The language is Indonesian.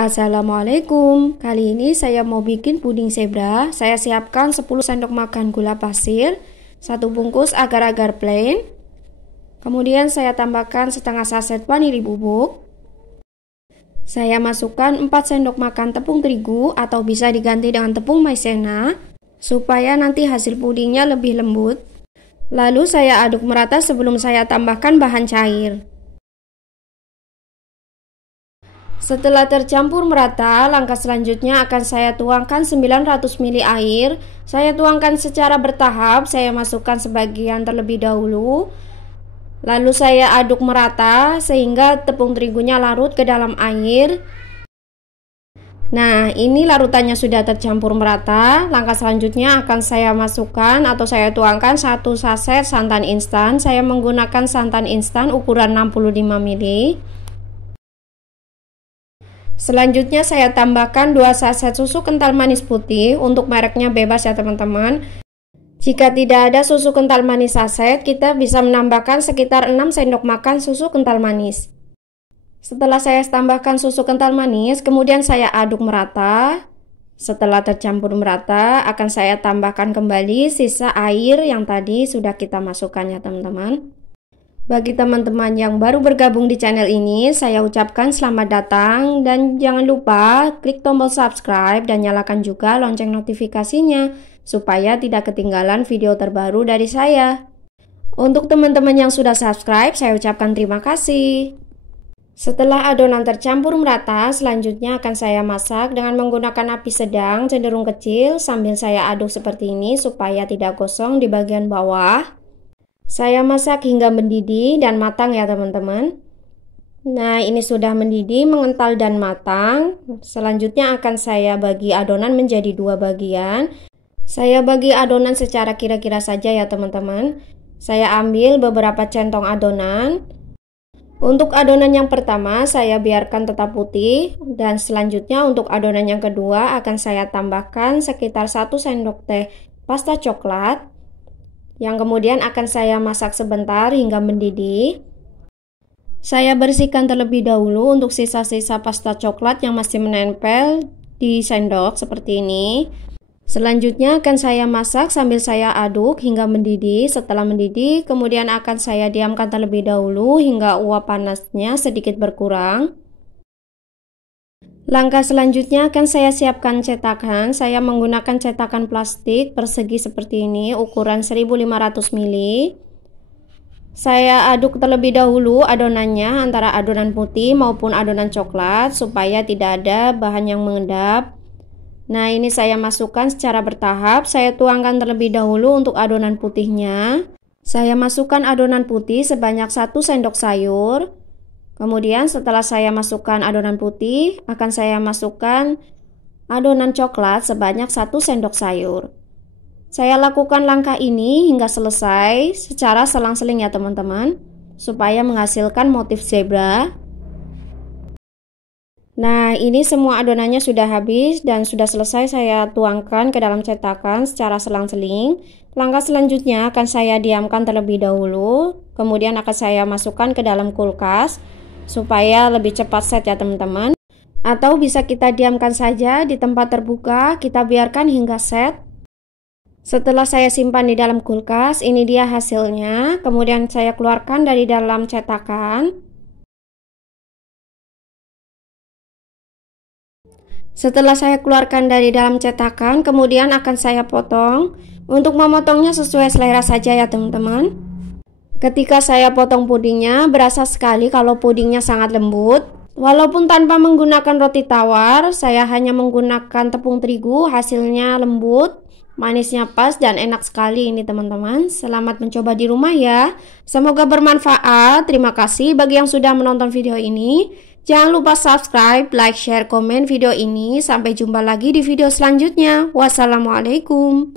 Assalamualaikum. Kali ini saya mau bikin puding zebra. Saya siapkan 10 sendok makan gula pasir, 1 bungkus agar-agar plain. Kemudian saya tambahkan setengah saset vanili bubuk. Saya masukkan 4 sendok makan tepung terigu atau bisa diganti dengan tepung maizena supaya nanti hasil pudingnya lebih lembut. Lalu saya aduk merata sebelum saya tambahkan bahan cair. Setelah tercampur merata, langkah selanjutnya akan saya tuangkan 900 ml air. Saya tuangkan secara bertahap, saya masukkan sebagian terlebih dahulu. Lalu saya aduk merata sehingga tepung terigunya larut ke dalam air. Nah, ini larutannya sudah tercampur merata. Langkah selanjutnya akan saya masukkan atau saya tuangkan 1 saset santan instan. Saya menggunakan santan instan ukuran 65 ml. Selanjutnya saya tambahkan 2 saset susu kental manis putih, untuk mereknya bebas ya teman-teman. Jika tidak ada susu kental manis saset, kita bisa menambahkan sekitar 6 sendok makan susu kental manis. Setelah saya tambahkan susu kental manis, kemudian saya aduk merata. Setelah tercampur merata, akan saya tambahkan kembali sisa air yang tadi sudah kita masukkan ya teman-teman. Bagi teman-teman yang baru bergabung di channel ini, saya ucapkan selamat datang dan jangan lupa klik tombol subscribe dan nyalakan juga lonceng notifikasinya supaya tidak ketinggalan video terbaru dari saya. Untuk teman-teman yang sudah subscribe, saya ucapkan terima kasih. Setelah adonan tercampur merata, selanjutnya akan saya masak dengan menggunakan api sedang cenderung kecil sambil saya aduk seperti ini supaya tidak gosong di bagian bawah. Saya masak hingga mendidih dan matang ya teman-teman. Nah, ini sudah mendidih, mengental dan matang. Selanjutnya akan saya bagi adonan menjadi 2 bagian. Saya bagi adonan secara kira-kira saja ya teman-teman. Saya ambil beberapa centong adonan. Untuk adonan yang pertama saya biarkan tetap putih, dan selanjutnya untuk adonan yang kedua akan saya tambahkan sekitar 1 sendok teh pasta coklat, yang kemudian akan saya masak sebentar hingga mendidih. Saya bersihkan terlebih dahulu untuk sisa-sisa pasta coklat yang masih menempel di sendok seperti ini. Selanjutnya akan saya masak sambil saya aduk hingga mendidih. Setelah mendidih, kemudian akan saya diamkan terlebih dahulu hingga uap panasnya sedikit berkurang. Langkah selanjutnya akan saya siapkan cetakan. Saya menggunakan cetakan plastik persegi seperti ini, ukuran 1500 ml. Saya aduk terlebih dahulu adonannya antara adonan putih maupun adonan coklat supaya tidak ada bahan yang mengendap. Nah, ini saya masukkan secara bertahap. Saya tuangkan terlebih dahulu untuk adonan putihnya. Saya masukkan adonan putih sebanyak 1 sendok sayur. Kemudian setelah saya masukkan adonan putih, akan saya masukkan adonan coklat sebanyak 1 sendok sayur. Saya lakukan langkah ini hingga selesai secara selang-seling ya teman-teman, supaya menghasilkan motif zebra. Nah, ini semua adonannya sudah habis dan sudah selesai saya tuangkan ke dalam cetakan secara selang-seling. Langkah selanjutnya akan saya diamkan terlebih dahulu, kemudian akan saya masukkan ke dalam kulkas supaya lebih cepat set ya teman-teman. Atau bisa kita diamkan saja di tempat terbuka, kita biarkan hingga set. Setelah saya simpan di dalam kulkas, ini dia hasilnya. Kemudian saya keluarkan dari dalam cetakan. Setelah saya keluarkan dari dalam cetakan, kemudian akan saya potong. Untuk memotongnya sesuai selera saja ya teman-teman. Ketika saya potong pudingnya, berasa sekali kalau pudingnya sangat lembut. Walaupun tanpa menggunakan roti tawar, saya hanya menggunakan tepung terigu, hasilnya lembut, manisnya pas dan enak sekali ini teman-teman. Selamat mencoba di rumah ya. Semoga bermanfaat. Terima kasih bagi yang sudah menonton video ini. Jangan lupa subscribe, like, share, komen video ini. Sampai jumpa lagi di video selanjutnya. Wassalamualaikum.